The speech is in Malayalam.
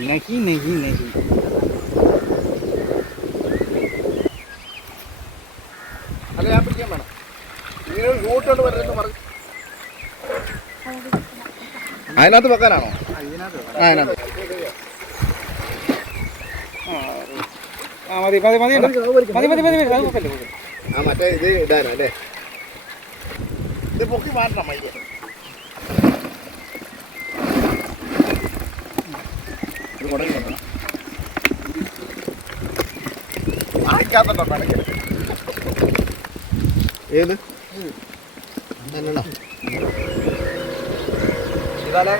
नहीं नहीं नहीं അല്ല ഞാൻ പിടിക്കാൻ വേണം ഇങ്ങനെ റൂട്ടോട് വരുന്നത് അതിനകത്ത് വെക്കാനാണോ? അതിനകത്ത് മതി മതി മതി മതി മതി മതി ആ മറ്റേ ഇത് ഇടാനോ അല്ലേ? ഇത് പൊക്കി മാറ്റണം മൈക്ക്. ഇത് മുടങ്ങി വെക്കണം. ഏത് ഇതല്ല